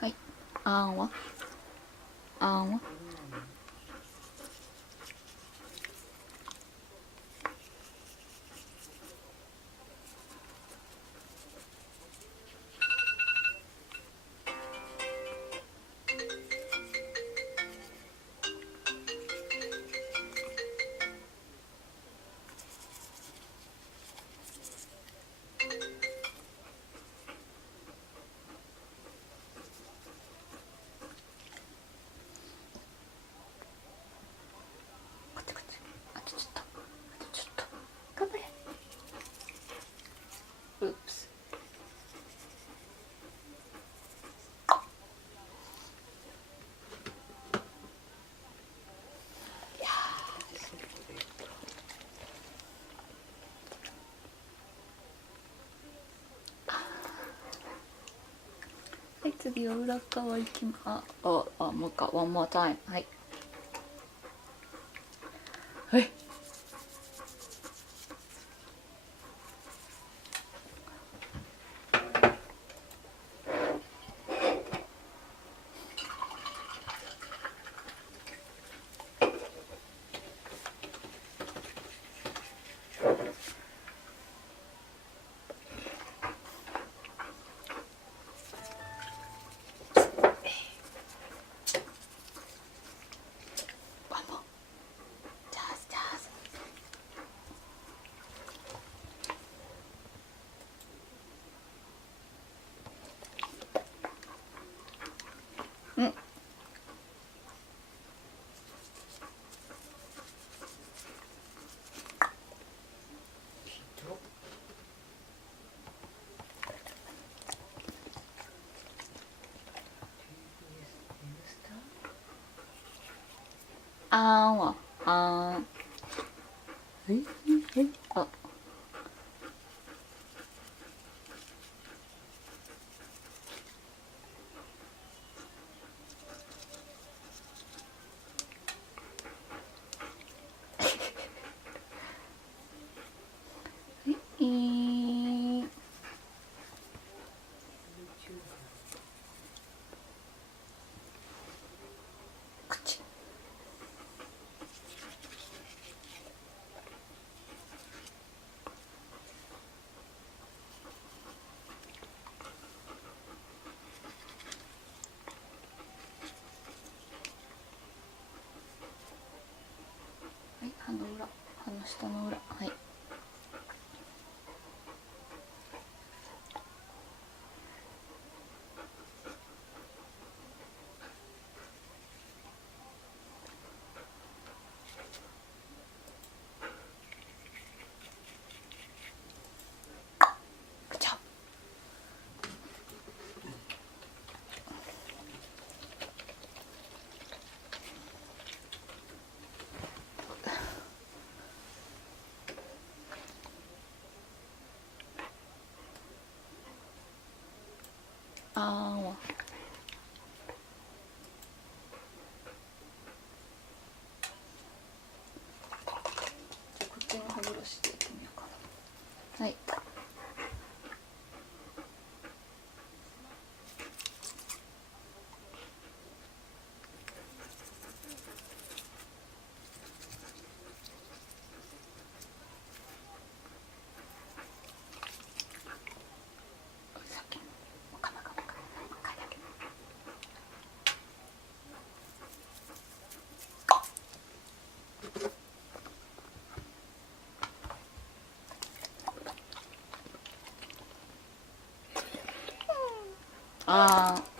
はい。あんはあんはこっちこっち。あとちょっと。あとちょっと。頑張れ。うっす。はい、次は裏側いきまもう一回 one more time。 はいはい。one more。 ジャーズジャーズ。うん。あーんはあーん。あ、口。はい、歯の裏、歯の下の裏。はい。ぐちゃ。あーんはじゃあこっちの歯ブラシでいってみようかな。はい。さっきのもかまかまかもう一回だけ。あー